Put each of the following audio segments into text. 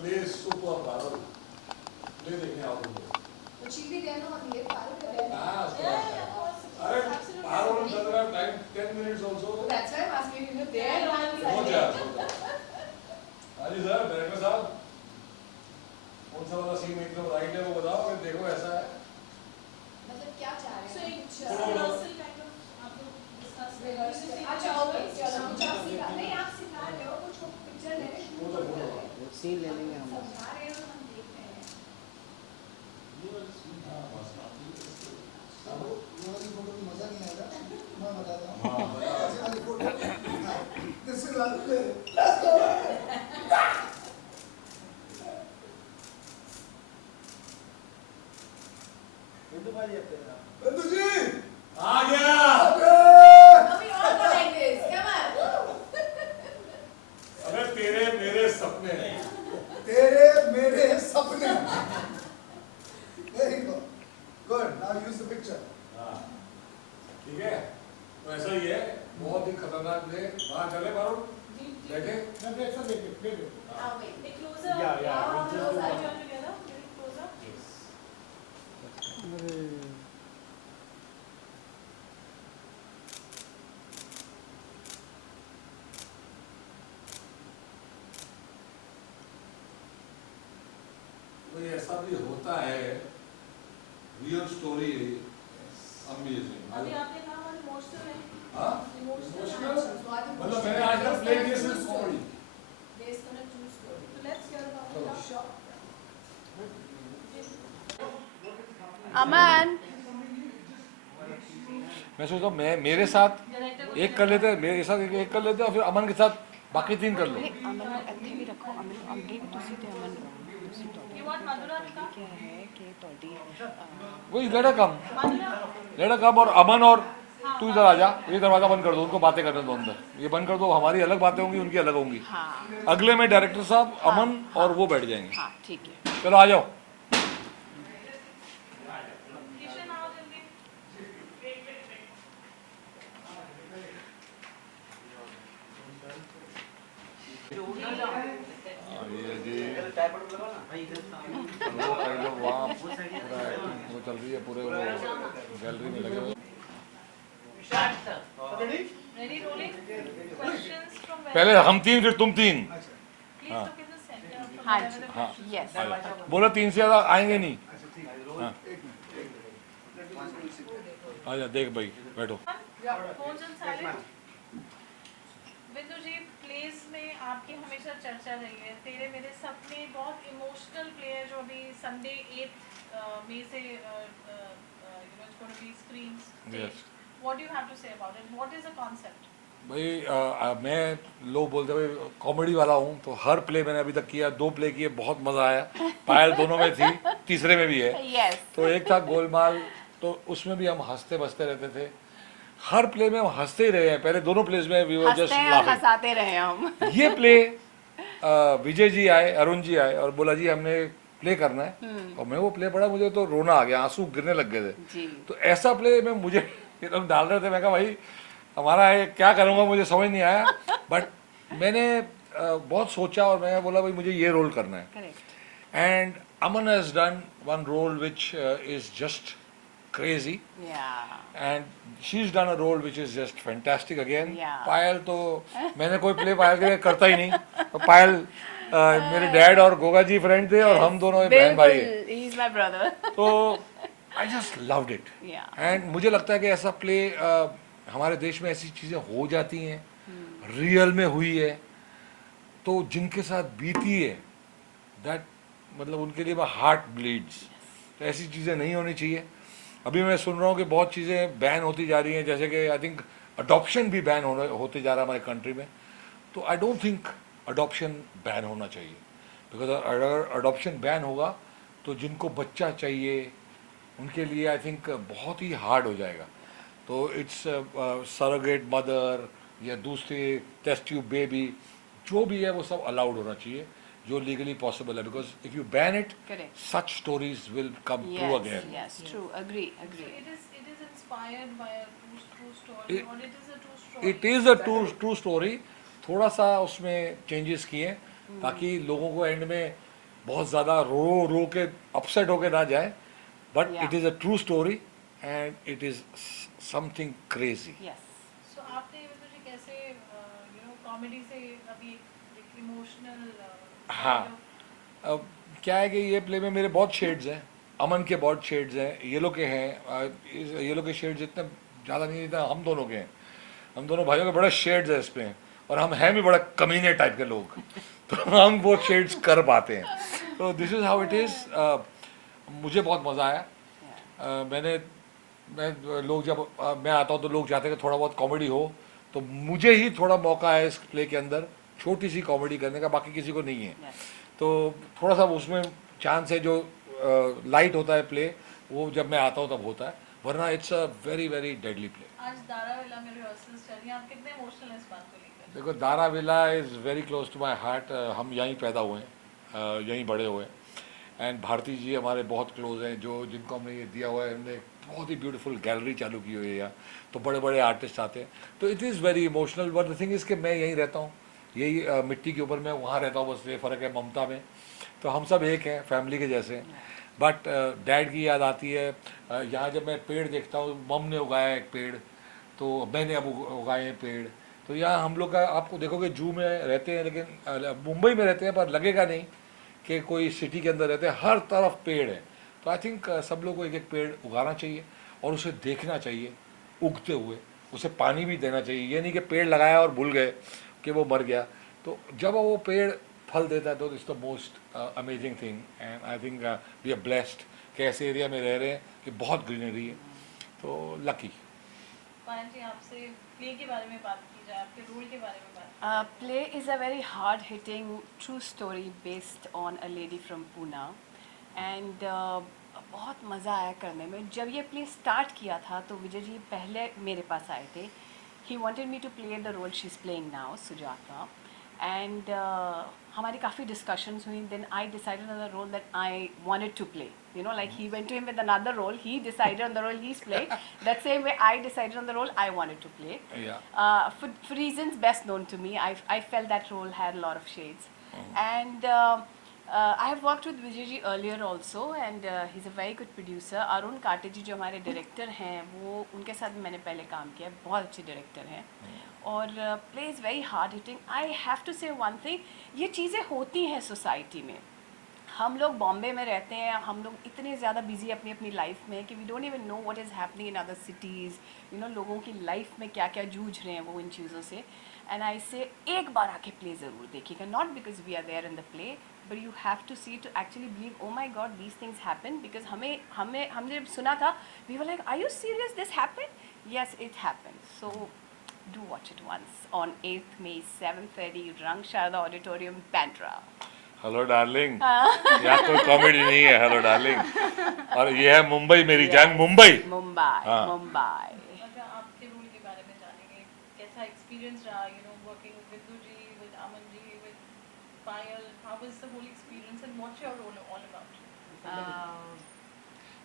Play is super Parul, play देखने आओ तुम लोग। But she'll be there no on the 8th, Parul, you're there. हाँ, उसके Yeah, बाद yeah, of course. अरे Absolutely. Parul doesn't have time, 10 minutes also. That's why I'm asking you, you're there no on the हो 8th. जाए। हाजी sir, director साहब, कौन सा वाला सीन एकदम राइट है वो बताओ, फिर देखो ऐसा है। मतलब क्या चाह रहे So हैं? एक कुछ rehearsal kind of आप लोग discuss rehearsal. करें। अच्छा ओके चलो कुछ आप सिखा नहीं आप सिखा रहे हो कुछ पिक्चर ले रहे वो तो बोलो। वो सीन ले लेंगे हम। समझा रहे हो हम देख रहे हैं हाँ, बस बात ही है। अब ये वाली फोटो में मजा नहीं आएगा, मैं बताता हूँ। हाँ, मजा आएगा। ऐसी वाली photo, this is let's go। बिंदु जी आ गया। Now we all go like this. Come on. अबे तेरे मेरे सपने। तेरे मेरे सपने। There you go. Good. Now use the picture. हाँ, ठीक है, तो ऐसा ही है, बहुत ही खतरनाक प्ले। वहाँ चले पारुल, देखे? मैं ब्रेक से देख Now wait. A closer. Yeah, yeah, Now we'll just closer. do one. Join together. Little closer. तो ये ऐसा भी होता है, रियल स्टोरी अमेजिंग। अभी आपने कहा हमारे इमोशनल है। हाँ? इमोशनल। मतलब मैंने आज तक प्ले किया सिर्फ comedy. Based on a true story. So let's hear about it. Sure. अमन मैं सोचता हूँ मैं मेरे साथ Director को एक कर लेते हैं, मेरे साथ एक कर लेते हैं और फिर अमन के साथ बाकी 3 कर लो। अमन को ਇੱਥੇ ਵੀ ਰੱਖੋ ਅਮਨ ਨੂੰ ਅੱਗੇ ਵੀ ਤੁਸੀਂ ਤੇ ਅਮਨ ਰਹੋ ਤੁਸੀਂ You want Madhura to come? क्या है कि ਤੁਹਾਡੀ वही लेडा कम, Madhura. लेडा कम और अमन और तू इधर आ जा, ये दरवाजा बंद कर दो, उनको बातें करने दो अंदर, ये बंद कर दो, हमारी अलग बातें होंगी, उनकी अलग होंगी। हाँ अगले में डायरेक्टर साहब, अमन और वो बैठ जाएंगे। हाँ ठीक है चलो आ जाओ। Kishan आओ जल्दी। ये जी वो चल रही है पूरे वो गैलरी में लगे हुए। Ready rolling. Questions from where? पहले हम 3 फिर तुम 3। Please look in the center. from हाँ wherever जी the हाँ यस बोला 3 से ज़्यादा आएंगे नहीं। हाँ आजा देख भाई बैठो। Phones on silent. बिंदु जी प्लेस में आपकी हमेशा चर्चा रही है। तेरे मेरे सपने बहुत इमोशनल प्ले है जो अभी संडे 8 मई से it's going to be screens. Yes. What do you have to say about it? What is the concept? भाई मैं लोग बोलते भाई कॉमेडी वाला हूँ, तो हर प्ले मैंने अभी तक किया, 2 प्ले किए, बहुत मज़ा आया। पायल दोनों में थी, तीसरे में भी है। यस तो एक था गोलमाल, तो उसमें भी हम हंसते बसते रहते थे। हर प्ले में हम हंसते ही रहे हैं, पहले दोनों प्लेस में वी वर जस्ट हंसते हैं और लाफिंग। हंसाते रहे हम ये प्ले विजय जी आए, अरुण जी आए और बोला जी हमने प्ले करना है, और मैं वो प्ले पढ़ा, मुझे तो रोना आ गया, आंसू गिरने लग गए थे। जी तो ऐसा प्ले में मुझे ये लोग डाल रहे थे, मैं कहा भाई हमारा ये क्या करूँगा, मुझे समझ नहीं आया। बट मैंने बहुत सोचा और मैं बोला भाई मुझे ये रोल करना है। Correct and Aman has done one role which is just crazy yeah and she is done a role which is just fantastic again. Yeah. Payal तो मैंने कोई प्ले पायल के लिए करता ही नहीं। तो पायल मेरे डैड और गोगा जी फ्रेंड थे और हम दोनों बहन भाई हैं। बिल्कुल ही इज माय ब्रदर तो आई जस्ट लव्ड इट। या एंड मुझे लगता है कि ऐसा प्ले हमारे देश में ऐसी चीज़ें हो जाती हैं, रियल में हुई है, तो जिनके साथ बीती है दैट मतलब उनके लिए हार्ट ब्लीड्स। तो ऐसी चीज़ें नहीं होनी चाहिए। अभी मैं सुन रहा हूँ कि बहुत चीज़ें बैन होती जा रही हैं, जैसे कि आई थिंक अडॉप्शन भी बैन होते जा रहा है हमारे कंट्री में। तो I don't think adoption ban होना चाहिए, बिकॉज अगर अडॉप्शन बैन होगा तो जिनको बच्चा चाहिए उनके लिए आई थिंक बहुत ही हार्ड हो जाएगा। तो इट्स सरोगेट मदर या दूसरे टेस्ट ट्यूब बेबी जो भी है वो सब अलाउड होना चाहिए जो लीगली पॉसिबल है, because if you ban it correct such stories will come true yes again. Yes true agree So agree it is inspired by a true story It- or it is a true story? It is a true story. थोड़ा सा उसमें changes किए ताकि लोगों को and में बहुत ज़्यादा रो रो के अपसेट होके ना जाए, but Yeah. It is a true story and it is something crazy. Yes. सो आपने विंदु जी कैसे कॉमेडी से अभी एक इमोशनल हाँ। अब क्या है कि ये प्ले में मेरे बहुत शेड्स हैं, अमन के बहुत शेड्स हैं, येलो के हैं। येलो के शेड्स इतने ज़्यादा नहीं, जितना हम दोनों के हैं। हम दोनों भाइयों के बड़े शेड्स हैं इसमें, और हम हैं भी बड़ा कमीने टाइप के लोग, तो हम वो शेड्स कर पाते हैं। तो this is how it is. मुझे बहुत मज़ा आया। मैंने मैं लोग जब मैं आता हूँ तो लोग चाहते हैं कि थोड़ा बहुत कॉमेडी हो, तो मुझे ही थोड़ा मौका है इस प्ले के अंदर छोटी सी कॉमेडी करने का, बाकी किसी को नहीं है। Yes. तो थोड़ा सा उसमें चांस है, जो लाइट होता है प्ले वो जब मैं आता हूँ तब होता है, वरना it's a very very deadly play. आज दाराविला में रिहर्सल्स चल रही हैं, आप कितने इमोशनल हैं इस बात को लेकर? देखो, Daravila is very close to my heart. हम यहीं पैदा हुए हैं, यहीं बड़े हुए हैं, एंड भारती जी हमारे बहुत क्लोज हैं, जो जिनको हमने ये दिया हुआ है। हमने एक बहुत ही ब्यूटीफुल गैलरी चालू की हुई है यहाँ, तो बड़े बड़े आर्टिस्ट आते हैं, तो it is very emotional. But the thing is कि मैं यहीं रहता हूँ, यही मिट्टी के ऊपर मैं वहाँ रहता हूँ, बस ये फ़र्क है ममता में। तो हम सब एक हैं, फैमिली के जैसे हैं। बट डैड की याद आती है। यहाँ जब मैं पेड़ देखता हूँ, मम ने उगाया एक पेड़, तो मैंने अब उगाए हैं पेड़। तो यहाँ हम लोग का, आपको देखोगे जू में रहते हैं, लेकिन मुंबई में रहते हैं, पर लगेगा नहीं कि कोई सिटी के अंदर रहते हैं। हर तरफ पेड़ है। तो आई थिंक सब लोग को एक एक पेड़ उगाना चाहिए और उसे देखना चाहिए उगते हुए, उसे पानी भी देना चाहिए। ये नहीं कि पेड़ लगाया और भूल गए कि वो मर गया। तो जब वो पेड़ फल देता है तो it's the most amazing thing, and I think we are blessed कि ऐसे एरिया में रह रहे हैं कि बहुत ग्रीनरी है, तो लकी। पायल जी, आपसे प्ले के बारे में बात की जाए, आपके रोल के बारे में बात Play is a very hard-hitting true story based on a lady from Pune, and बहुत मज़ा आया करने में। जब ये प्ले स्टार्ट किया था तो विजय जी पहले मेरे पास आए थे। He wanted me to play the role she's playing now, Sujata, and हमारी काफ़ी discussions हुई. Then I decided on the role that I wanted to play. You know, like he went to him with another role. He decided on the role he's playing. That same way I decided on the role I wanted to play. Yeah. For reasons best known to me, I felt that role had a lot of shades. And I have worked with Vijay ji earlier also, and he's a very good producer. Arun काटे जी जो हमारे director हैं, वो उनके साथ भी मैंने पहले काम किया, बहुत अच्छे डायरेक्टर हैं, और play is very hard hitting. I have to say one thing, ये चीज़ें होती हैं सोसाइटी में. हम लोग बॉम्बे में रहते हैं, हम लोग इतने ज़्यादा बिजी अपनी अपनी लाइफ में कि we don't even know what is happening in other cities. You know, लोगों की लाइफ में क्या क्या जूझ रहे हैं वो इन चीज़ों से. एंड आई से एक बार आके प्ले ज़रूर देखिएगा, not because we are there in the play, but you have to see to actually believe, oh my god these things happen. Because हमने जब सुना था, we were like, are you serious, this happen? Yes, it happen. So do watch it once on 8th May 7:30 Rang Sharda Auditorium, Bandra. Hello darling, यहाँ कोई comedy नहीं है, hello darling. और ये है मुंबई, मेरी जान मुंबई। Mumbai. हाँ। Mumbai. अच्छा, आपके रोल के बारे में जानेंगे, कैसा एक्सपीरियंस रहा, working with Vindu ji, with Aman ji, with Payal. How was the whole experience and what's your role all about?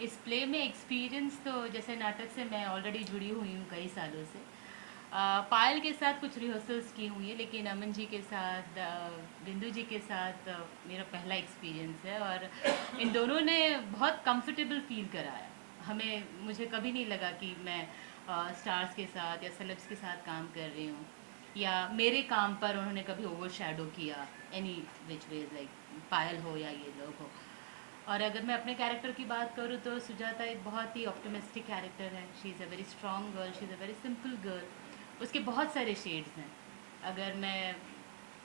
इस प्ले में एक्सपीरियंस तो जैसे नाटक से मैं ऑलरेडी जुड़ी हुई हूँ कई सालों से. पायल के साथ कुछ रिहर्सल्स की हुई है, लेकिन अमन जी के साथ, बिंदु जी के साथ मेरा पहला एक्सपीरियंस है, और इन दोनों ने बहुत कंफर्टेबल फील कराया हमें. मुझे कभी नहीं लगा कि मैं स्टार्स के साथ या सेलेब्स के साथ काम कर रही हूँ, या मेरे काम पर उन्होंने कभी ओवर शैडो किया एनी विच वे, लाइक पायल हो या ये लोग हो. और अगर मैं अपने कैरेक्टर की बात करूँ तो सुजाता एक बहुत ही ऑप्टिमिस्टिक कैरेक्टर है. She is a very strong girl, she is a very simple girl. उसके बहुत सारे शेड्स हैं. अगर मैं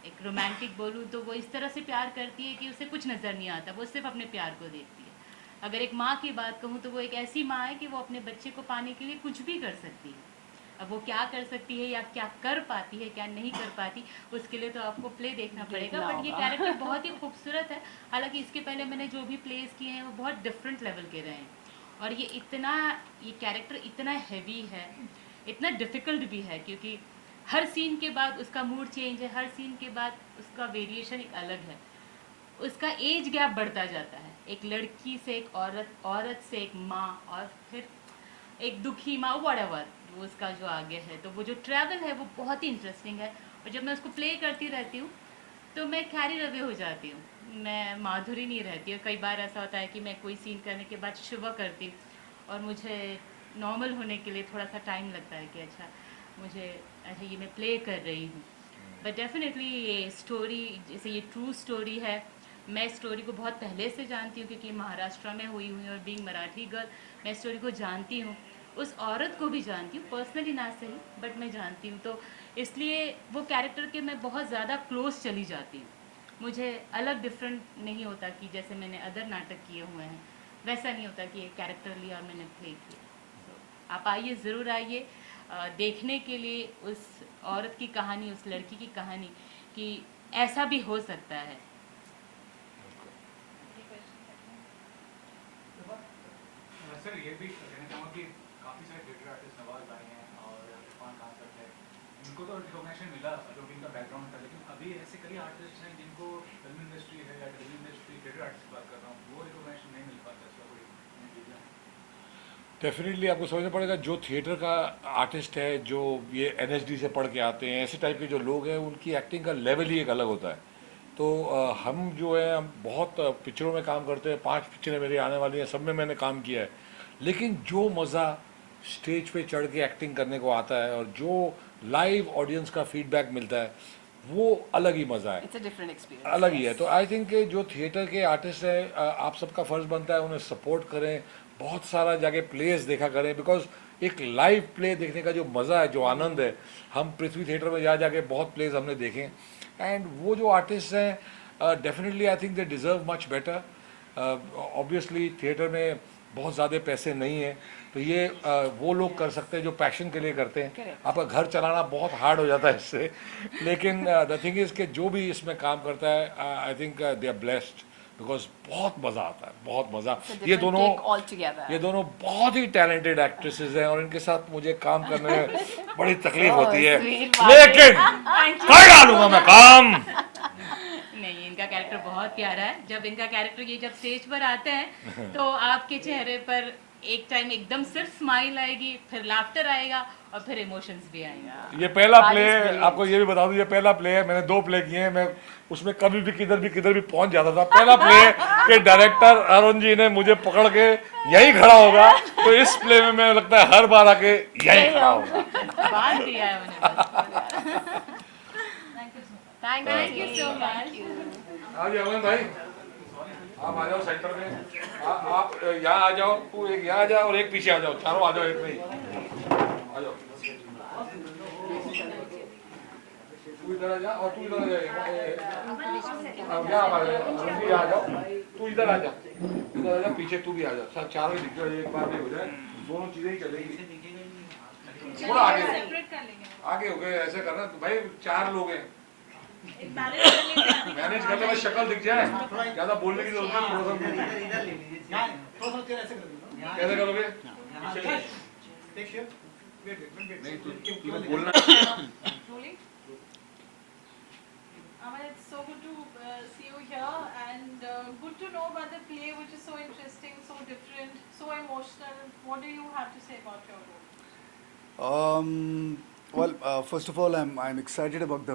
एक रोमांटिक बोलूँ तो वो इस तरह से प्यार करती है कि उसे कुछ नज़र नहीं आता, वो सिर्फ अपने प्यार को देखती है. अगर एक माँ की बात कहूँ तो वो एक ऐसी माँ है कि वो अपने बच्चे को पाने के लिए कुछ भी कर सकती है. अब वो क्या कर सकती है या क्या कर पाती है, क्या नहीं कर पाती, उसके लिए तो आपको प्ले देखना पड़ेगा. बट ये कैरेक्टर बहुत ही खूबसूरत है. हालांकि इसके पहले मैंने जो भी प्लेस किए हैं वो बहुत डिफरेंट लेवल के रहे हैं, और ये कैरेक्टर इतना हैवी है, इतना डिफ़िकल्ट भी है, क्योंकि हर सीन के बाद उसका मूड चेंज है, हर सीन के बाद उसका वेरिएशन एक अलग है. उसका एज गैप बढ़ता जाता है, एक लड़की से एक औरत, औरत से एक माँ, और फिर एक दुखी माँ, व्हाटएवर वो उसका जो आगे है. तो वो जो ट्रैवल है वो बहुत ही इंटरेस्टिंग है. और जब मैं उसको प्ले करती रहती हूँ तो मैं कैरी अवे हो जाती हूँ, मैं माधुरी नहीं रहती हूँ। कई बार ऐसा होता है कि मैं कोई सीन करने के बाद शुभ करती हूँ और मुझे नॉर्मल होने के लिए थोड़ा सा टाइम लगता है कि अच्छा मुझे अच्छा ये मैं प्ले कर रही हूँ। बट डेफिनेटली ये स्टोरी, जैसे ये ट्रू स्टोरी है, मैं स्टोरी को बहुत पहले से जानती हूँ क्योंकि महाराष्ट्र में हुई हुई और बीइंग मराठी गर्ल मैं स्टोरी को जानती हूँ, उस औरत को भी जानती हूँ, पर्सनली ना सही बट मैं जानती हूँ। तो इसलिए वो कैरेक्टर के मैं बहुत ज़्यादा क्लोज चली जाती हूँ। मुझे अलग डिफरेंट नहीं होता कि जैसे मैंने अदर नाटक किए हुए हैं वैसा नहीं होता कि एक कैरेक्टर लिया और मैंने प्ले किया। So, आप आइए, ज़रूर आइए देखने के लिए उस औरत की कहानी, उस लड़की की कहानी कि ऐसा भी हो सकता है। सर ये भी कहना चाहूँगा कि काफ़ी सारे थिएटर आर्टिस्ट नवाज भाई हैं और इरफान खान सर हैं, इनको तो रिकॉग्निशन मिला क्योंकि इनका बैकग्राउंड था, लेकिन अभी ऐसे कई आर्टिस्ट हैं जिनको फिल्म इंडस्ट्री है या टेलीविजन इंडस्ट्री, थिएटर आर्टिस्ट की बात कर रहा हूँ, वो रिकॉग्निशन नहीं मिल पाता। इसका कोई रीज़न है? डेफिनेटली आपको समझना पड़ेगा, जो थिएटर का आर्टिस्ट है, जो ये एनएसडी से पढ़ के आते हैं, ऐसे टाइप के जो लोग हैं, उनकी एक्टिंग का लेवल ही एक अलग होता है। तो हम जो है, हम बहुत पिक्चरों में काम करते हैं, 5 पिक्चरें मेरी आने वाली हैं, सब में मैंने काम किया है। लेकिन जो मज़ा स्टेज पे चढ़ के एक्टिंग करने को आता है और जो लाइव ऑडियंस का फीडबैक मिलता है, वो अलग ही मज़ा है, It's a different experience. अलग ही है। yes. तो आई थिंक कि जो थिएटर के आर्टिस्ट हैं, आप सबका फ़र्ज़ बनता है उन्हें सपोर्ट करें, बहुत सारा जाके प्लेस देखा करें, बिकॉज एक लाइव प्ले देखने का जो मज़ा है, जो आनंद है, हम पृथ्वी थिएटर में जा जाके बहुत प्लेस हमने देखे। एंड वो जो आर्टिस्ट हैं, definitely I think they deserve much better. Obviously theatre में बहुत ज़्यादा पैसे नहीं हैं, तो ये वो लोग कर सकते हैं जो पैशन के लिए करते हैं। Correct. आपका घर चलाना बहुत हार्ड हो जाता है इससे, लेकिन द थिंग इज़ कि जो भी इसमें काम करता है, I think they are blessed, because बहुत मज़ा आता है, बहुत मज़ा। It's a ये different दोनों take altogether. ये दोनों बहुत ही टैलेंटेड एक्ट्रेसेस हैं और इनके साथ मुझे काम करने में बड़ी तकलीफ Oh, होती है, sweet बात है। लेकिन कर डालूंगा मैं काम। नहीं, इनका कैरेक्टर बहुत प्यारा है। जब इनका कैरेक्टर ये जब स्टेज पर आते हैं तो आपके चेहरे पर एक टाइम एकदम सिर्फ स्माइल आएगी, फिर लाफ्टर आएगा और फिर इमोशंस भी आएगा। ये पहला That प्ले is है, brilliant. आपको ये भी बता दूं, ये पहला प्ले है, मैंने 2 प्ले किए हैं, मैं उसमें कभी भी किधर भी पहुंच जाता था। पहला प्ले के डायरेक्टर अरुण जी ने मुझे पकड़ के यही खड़ा होगा, तो इस प्ले में मैं लगता है हर बार आके यही खड़ा होगा। बांध दिया है उन्हें। Thank you so much. आज अमन भाई, आप आ जाओ सेंटर में, आप यहाँ आ जाओ, तू एक यहाँ आ जा और एक पीछे आ जाओ, चारों आ जाओ एक में ही आ जाओ। तू इधर आ जा और तू इधर आ जा, अब यहाँ आ जाओ, तू इधर आ जा, इधर आ जा, पीछे तू भी आ जा, सब चारों ही दिख जाओ, एक बार में हो जाए, दोनों चीजें ही चलेगी। थोड़ा आगे सेपरेट कर लेंगे, आगे हो गए, ऐसे करना भाई, 4 लोग हैं, मैनेज कर लेंगे। मैनेज करने में शक्ल दिख जाए, ज्यादा बोलने की जरूरत नहीं, थोड़ा सा इधर ले लीजिए, थोड़ा सा तेरा ऐसे कर देना। कैसे करोगे? Take shape. Wait. नहीं, तुम्हें बोलना Rolling. Aman, it's so good to see you here and good to know about the play which is so interesting, so different, so emotional. What do you have to say about your role? Well, first of all, I'm excited about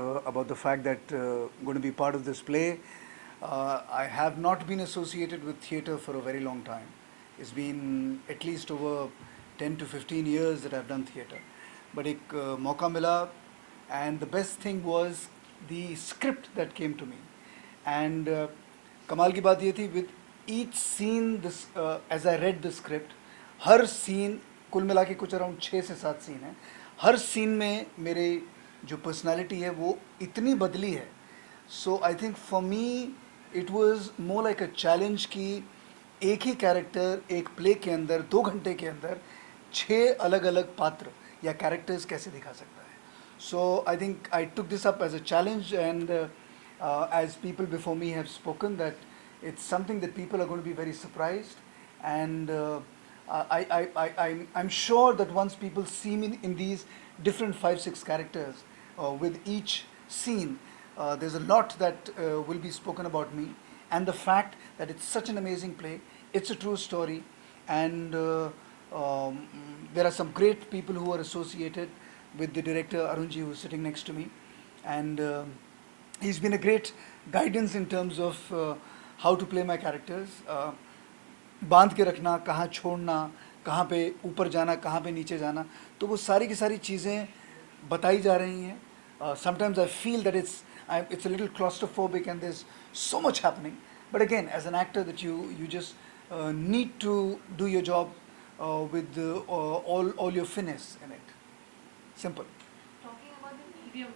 the fact that going to be part of this play. I have not been associated with theatre for a very long time. It's been at least over 10 to 15 years that I've done theatre. But एक मौका मिला, and the best thing was the script that came to me. And कमाल की बात ये थी, with each scene, this as I read the script, her scene कुल मिला के कुछ अराउंड 6 से 7 सीन हैं, हर सीन में मेरे जो पर्सनालिटी है वो इतनी बदली है. So I think for me it was more like a challenge कि एक ही कैरेक्टर एक प्ले के अंदर 2 घंटे के अंदर 6 अलग अलग पात्र या कैरेक्टर्स कैसे दिखा सकता है. So I think I took this up as a challenge and as people before me have spoken that it's something that people are going to be very surprised, and I'm sure that once people see me in these different 5-6 characters with each scene, there's a lot that will be spoken about me, and the fact that it's such an amazing play, it's a true story, and there are some great people who are associated with the director Arunji, who is sitting next to me, and he's been a great guidance in terms of how to play my characters. बांध के रखना, कहाँ छोड़ना, कहाँ पे ऊपर जाना, कहाँ पे नीचे जाना, तो वो सारी की सारी चीज़ें बताई जा रही हैं. Sometimes I feel that it's a little claustrophobic and there's so much happening. But again, as an actor, that you just need to do your job with all your finesse in it. Simple. Talking about the medium,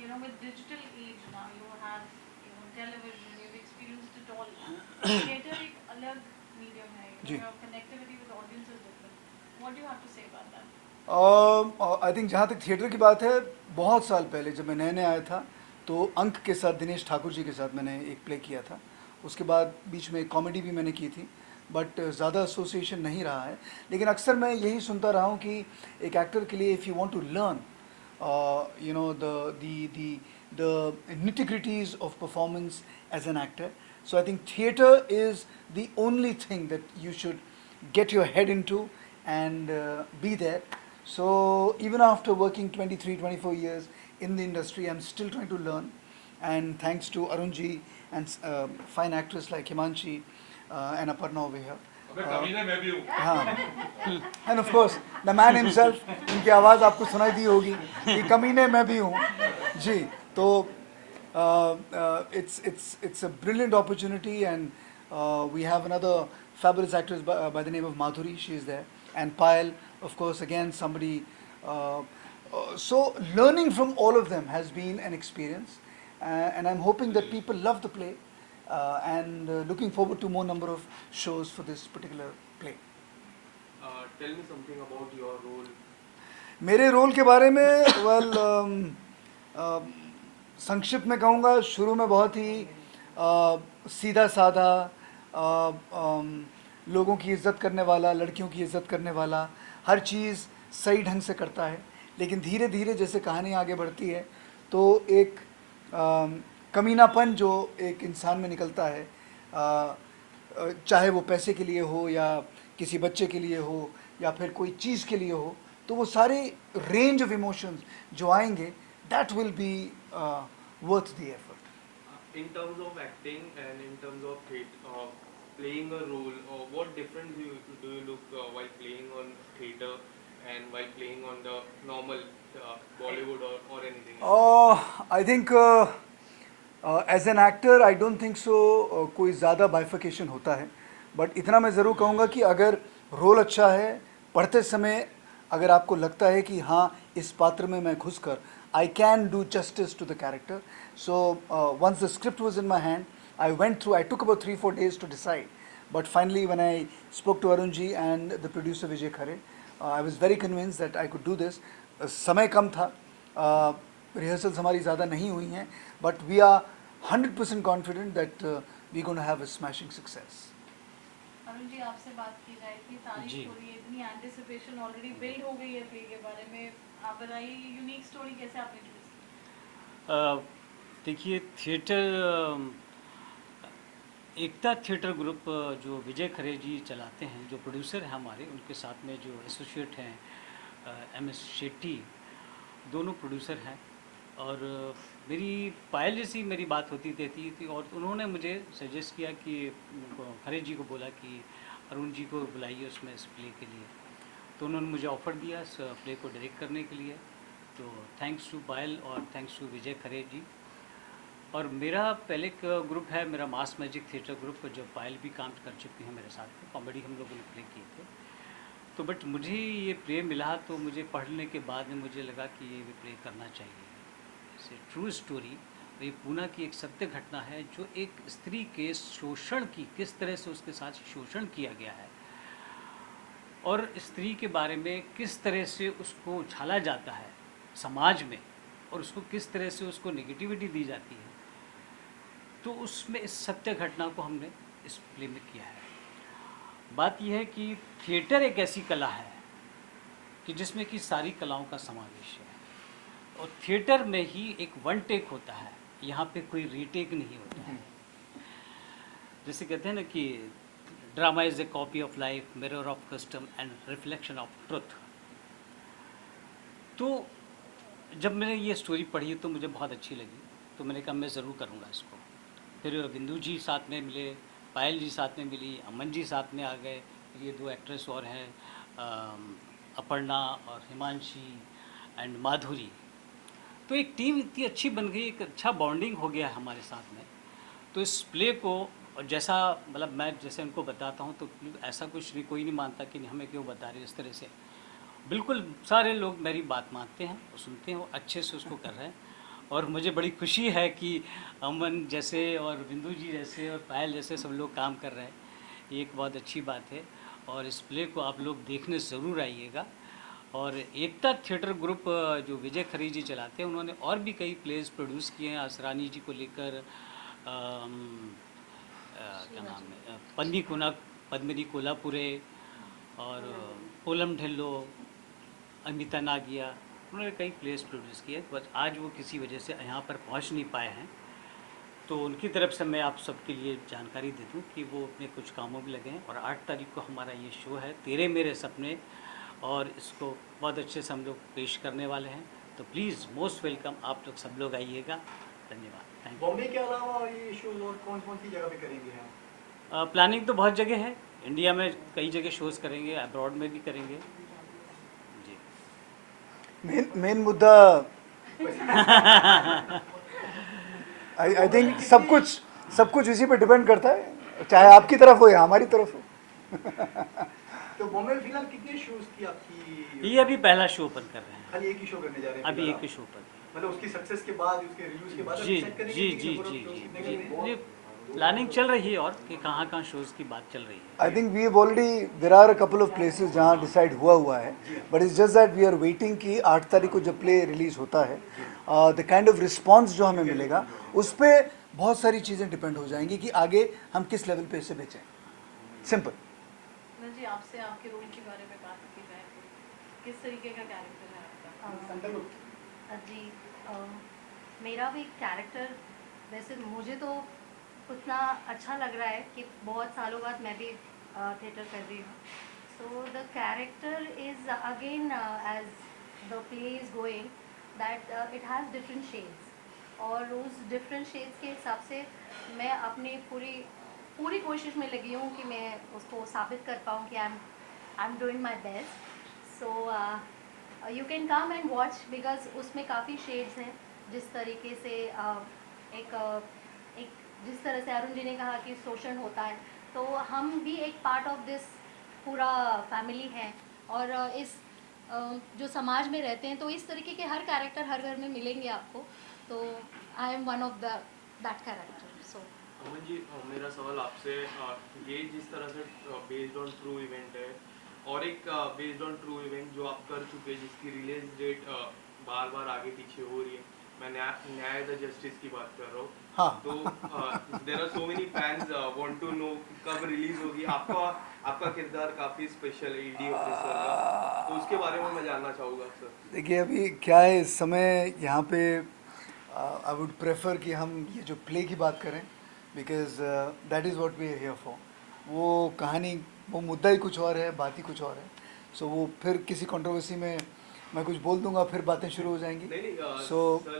you know, with digital age now, you have, you know, television, you've experienced it all. Theatre एक अलग medium है, you जी. know, your connectivity with audience is different. What do you have to say about that? I think जहाँ तक theatre की बात है, बहुत साल पहले जब मैं नए नए आया था, तो अंक के साथ, दिनेश ठाकुर जी के साथ मैंने एक प्ले किया था. उसके बाद बीच में कॉमेडी भी मैंने की थी, बट ज़्यादा एसोसिएशन नहीं रहा है. लेकिन अक्सर मैं यही सुनता रहा हूँ कि एक एक्टर के लिए, if you want to learn you know the nitty-gritties of performance as an actor, so I think theatre is the only thing that you should get your head into and be there. So even after working 23, 24 years in the industry, I'm still trying to learn. And thanks to Arunji and fine actors like Himanshi and Aparna over here. अबे कमीने मैं भी हूँ. हाँ. And of course, the man himself, उनकी आवाज़ आपको सुनाई दी होगी कि कमीने मैं भी हूँ. जी, तो it's a brilliant opportunity, and we have another fabulous actress by the name of Madhuri. She is there, and Payal, of course, again somebody. So learning from all of them has been an experience, and I'm hoping that people love the play, and looking forward to more number of shows for this particular play. Tell me something about your role. मेरे role के बारे में well संक्षिप्त में कहूँगा, शुरू में बहुत ही सीधा साधा, लोगों की इज़्ज़त करने वाला, लड़कियों की इज़्ज़त करने वाला, हर चीज़ सही ढंग से करता है. लेकिन धीरे धीरे जैसे कहानी आगे बढ़ती है, तो एक कमीनापन जो एक इंसान में निकलता है, चाहे वो पैसे के लिए हो, या किसी बच्चे के लिए हो, या फिर कोई चीज़ के लिए हो, तो वो सारे रेंज ऑफ इमोशंस जो आएंगे, that will be worth the effort. In terms of acting and in terms of playing a role, what difference do you look while playing on theatre and while playing on the normal Bollywood or anything else? I think as an actor, I don't think so कोई ज़्यादा बाइफिकेशन होता है. But इतना मैं ज़रूर कहूँगा कि अगर रोल अच्छा है, पढ़ते समय अगर आपको लगता है कि हाँ, इस पात्र में मैं घुस कर I can do justice to the character. So once the script was in my hand, I took about 3-4 days to decide. But finally, when I spoke to Arunji and the producer Vijay Khare, I was very convinced that I could do this. समय कम था, rehearsals हमारी ज़्यादा नहीं हुई हैं, but we are 100% confident that we're going to have a smashing success. Arun ji, आपसे बात की जाए, इतनी तारीफ हो रही है, इतनी एंटिसिपेशन ऑलरेडी बिल्ड हो गई है प्ले के बारे में, आप बताइए यूनिक स्टोरी कैसे आपने चूज की? देखिए, थिएटर एकता थिएटर ग्रुप जो विजय खरे जी चलाते हैं, जो प्रोड्यूसर हैं हमारे, उनके साथ में जो एसोसिएट हैं MS शेट्टी, दोनों प्रोड्यूसर हैं. और मेरी पायल जैसी मेरी बात होती रहती थी, और उन्होंने मुझे सजेस्ट किया कि खरे जी को बोला कि अरुण जी को बुलाइए उसमें इस प्ले के लिए. तो उन्होंने मुझे ऑफ़र दिया इस प्ले को डायरेक्ट करने के लिए. तो थैंक्स टू पायल और थैंक्स टू विजय खरे जी. और मेरा पहले एक ग्रुप है, मेरा मास मैजिक थिएटर ग्रुप, जो पायल भी काम कर चुकी हैं मेरे साथ में, कॉमेडी हम लोगों ने प्ले किए थे. तो बट मुझे ये प्ले मिला, तो मुझे पढ़ने के बाद में मुझे लगा कि ये प्ले करना चाहिए. It's true story. ये पूना की एक सत्य घटना है, जो एक स्त्री के शोषण की, किस तरह से उसके साथ शोषण किया गया है, और स्त्री के बारे में किस तरह से उसको उछाला जाता है समाज में, और उसको किस तरह से उसको नेगेटिविटी दी जाती है. तो उसमें इस सत्य घटना को हमने इस प्ले में किया है. बात यह है कि थिएटर एक ऐसी कला है कि जिसमें कि सारी कलाओं का समावेश है, और थिएटर में ही एक वन टेक होता है, यहाँ पे कोई रीटेक नहीं होता है. जैसे कहते हैं ना कि drama is a copy of life, mirror of custom and reflection of truth. तो जब मैंने ये स्टोरी पढ़ी तो मुझे बहुत अच्छी लगी, तो मैंने कहा मैं ज़रूर करूँगा इसको। फिर बिंदु जी साथ में मिले, पायल जी साथ में मिली, अमन जी साथ में आ गए, ये 2 एक्ट्रेस और हैं, अपर्णा और हिमांशी एंड माधुरी। तो एक टीम इतनी अच्छी बन गई, एक अच्छा बॉन्डिंग हो गया हमारे साथ में। तो इस प्ले को, और जैसा मतलब मैं जैसे उनको बताता हूँ तो ऐसा कुछ नहीं, कोई नहीं मानता कि हमें क्यों बता रहे इस तरह से। बिल्कुल सारे लोग मेरी बात मानते हैं और सुनते हैं और अच्छे से उसको कर रहे हैं। और मुझे बड़ी खुशी है कि अमन जैसे और बिंदु जी जैसे और पायल जैसे सब लोग काम कर रहे हैं, ये एक बहुत अच्छी बात है। और इस प्ले को आप लोग देखने ज़रूर आइएगा। और एकता थिएटर ग्रुप जो विजय खरी जी चलाते हैं, उन्होंने और भी कई प्लेस प्रोड्यूस किए हैं असरानी जी को लेकर, क्या नाम है, पद्मिनी कोल्हापुरे और पोलम ढिल्लो, अमिता नागिया, उन्होंने कई प्लेस प्रोड्यूस किए। बस आज वो किसी वजह से यहाँ पर पहुँच नहीं पाए हैं, तो उनकी तरफ से मैं आप सबके लिए जानकारी दे दूँ कि वो अपने कुछ कामों में लगे हैं। और 8 तारीख को हमारा ये शो है तेरे मेरे सपने, और इसको बहुत अच्छे से हम लोग पेश करने वाले हैं। तो प्लीज़ मोस्ट वेलकम, आप लोग सब लोग आइएगा। धन्यवाद, थैंक यू। बॉम्बे के अलावा ये शो और कौन कौन सी जगह पे करेंगे हम? प्लानिंग तो बहुत जगह है, इंडिया में कई जगह शोज़ करेंगे, अब्रॉड में भी करेंगे जी। मेन मुद्दा आई थिंक सब कुछ इसी पे डिपेंड करता है, चाहे आपकी तरफ हो या हमारी तरफ हो। तो बॉम्बे में फिलहाल कितने शोज की आपकी? ये अभी पहला शो ओपन कर रहे हैं, खाली एक ही शो करने जा रहे हैं अभी फिलहाल एक ही आप? शो पर। मतलब उसकी सक्सेस के बाद, उसके रिव्यूज के बाद जी decide करेंगे जी कि जी number of जी shows जी कितने जी, करने हैं? ये प्लानिंग चल रही है और कि कहाँ कुछ की बात चल रही है। I think we have already, there are a couple of places जहाँ डिसाइड हुआ है, but it's just that we are waiting कि 8 तारीख को जब प्ले रिलीज होता है, the kind of response जो हमें मिलेगा उस पर बहुत सारी चीज़ें डिपेंड हो जाएंगी कि आगे हम किस लेवल पे इसे बेचें। सिंपल। जी, आपसे आपके रोल के बारे में बात की जाए तो किस तरीके का कैरेक्टर है आपका? जी मेरा भी कैरेक्टर, वैसे मुझे तो उतना अच्छा लग रहा है कि बहुत सालों बाद मैं भी थिएटर कर रही हूँ। So the character is again as the play is going that it has different shades, और उस डिफरेंट शेड्स के हिसाब से मैं अपनी पूरी कोशिश में लगी हूँ कि मैं उसको साबित कर पाऊँ कि I am doing my best. So you can come and watch, because उसमें काफ़ी शेड्स हैं। जिस तरीके से एक जिस तरह से अरुण जी ने कहा कि शोषण होता है, तो हम भी एक पार्ट ऑफ दिस पूरा फैमिली हैं, और इस जो समाज में रहते हैं, तो इस तरीके के हर कैरेक्टर हर घर में मिलेंगे आपको। तो I am one of that character. So Aman ji, मेरा सवाल आपसे, ये जिस तरह से बेस्ड ऑन ट्रू इवेंट है, और एक बेस्ड ऑन ट्रू इवेंट जो आप कर चुके हैं जिसकी रिलीज डेट बार बार आगे पीछे हो रही है, मैं न्याय द जस्टिस की बात कर रहा हूँ। हाँ। तो there are so many fans want to know कब रिलीज होगी। आपका किरदार काफ़ी स्पेशल है ईडी ऑफिसर का, तो उसके बारे में मैं जानना चाहूँगा सर। देखिए अभी क्या है, इस समय यहाँ पे आई वुड प्रेफर कि हम ये जो प्ले की बात करें, because that is what we are here for. वो कहानी, वो मुद्दा ही कुछ और है, बात ही कुछ और है। सो वो फिर किसी कंट्रोवर्सी में मैं कुछ बोल दूंगा, फिर बातें शुरू हो जाएंगी। So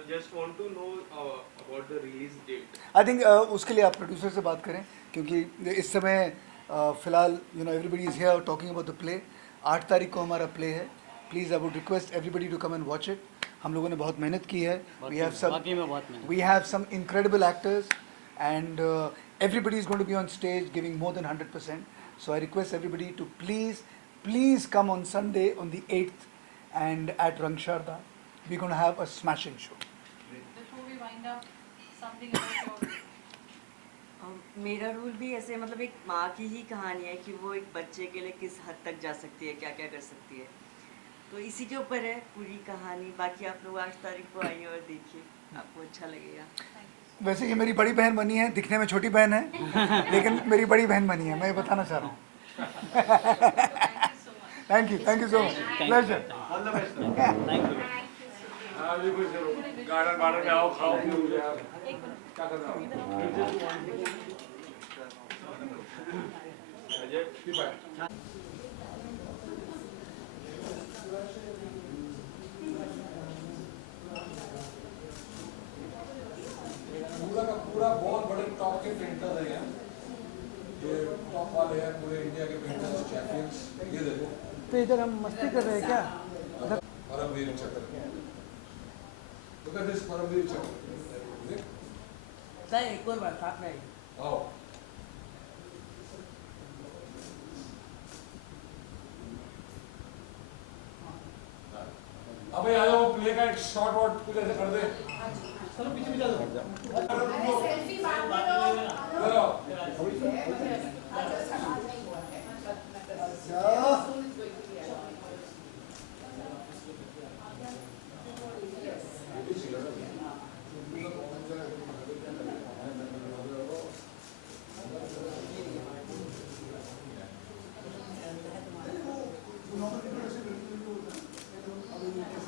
just want to know about the release date. I think उसके लिए आप प्रोड्यूसर से बात करें, क्योंकि इस समय फ़िलहाल you know everybody is here talking about the play. 8 तारीख को हमारा प्ले है। Please I would request everybody to come and watch it. हम लोगों ने बहुत मेहनत की है। We have some incredible actors, and everybody is going to be on stage giving more than 100%. So I request everybody to please come on Sunday on the 8th, and at Rangsharda we're going to have a smashing show. Before we wind up, something about your मेरा role भी ऐसे, मतलब एक माँ की ही कहानी है कि वो एक बच्चे के लिए किस हद तक जा सकती है, क्या क्या कर सकती है। तो इसी के ऊपर है पूरी कहानी। बाकी आप लोग 8 तारीख को आइए और देखिए, आपको अच्छा लगेगा। वैसे ये मेरी बड़ी बहन बनी है, दिखने में छोटी बहन है लेकिन मेरी बड़ी बहन बनी है, मैं ये बताना चाह रहा हूँ। Thank you so much, pleasure. All the best. Thank you. Garden में आओ, खाओ पियो यार, क्या कर रहा हूँ। पूरा बहुत बड़े टॉप के पेंटर हैं यहाँ, ये टॉप वाले हैं पूरे इंडिया के पेंटर्स चैंपियंस। ये देखो तो इधर हम मस्ती कर रहे हैं क्या? परमवीर चक्र, look at this परमवीर चक्र। सर एक और बात साथ में आई। आओ अबे आ जाओ, प्ले का एक शॉट वॉट कुछ ऐसे कर दे। चलो पीछे भी चलो।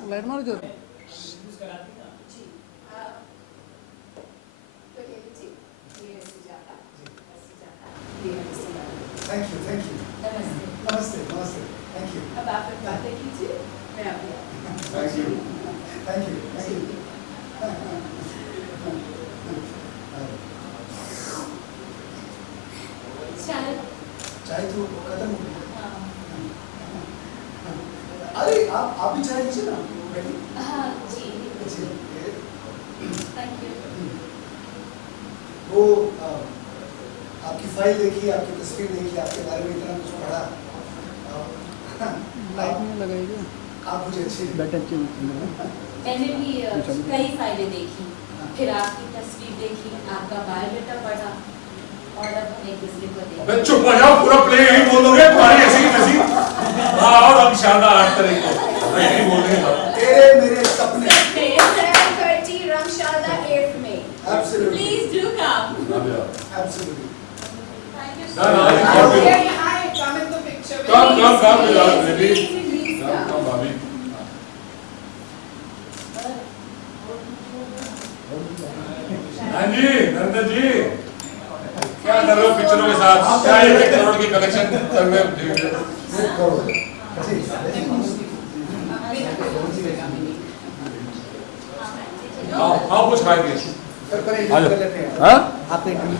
लाइट मारो जो। Thank you, thank you. Namaste, namaste. Thank you. अब आप लोग बातें कीजिए, मैं अभी Thank you. Thank you, thank you. चाय तो खत्म हो गई। अरे आप भी चाय लीजिए ना। जी। वो आपकी फाइल देखी, आपकी तस्वीर देखी, आपके बारे में इतना कुछ पढ़ा। लाइट में लगाइए। आप मुझे अच्छी बेटर चीज। मैंने भी कई फाइलें देखी, फिर आपकी तस्वीर देखी, आपका बायोडाटा पढ़ा और अब हम एक दूसरे को देखते अबे चुप हो जाओ, पूरा प्ले यही बोल दोगे तुम्हारी ऐसी की तैसी। हाँ और हम शानदार 8 तारीख को यही बोलेंगे सब। तेरे मेरे सपने। Ramsharda 8th May. Absolutely. Please do come. Absolutely. Thank you No, so no, much. it's Oh, okay. here, hi, come in the picture. Come, Please, come, come, please, baby. please, Come, भाभी। हाँ जी, नंदन जी, क्या कर रहे हो पिक्चरों के साथ? क्या 1 करोड़ की कलेक्शन चल रहे हो? आओ, आओ कुछ खाएंगे। कर लेते हैं। हाँ? आप इंटरव्यू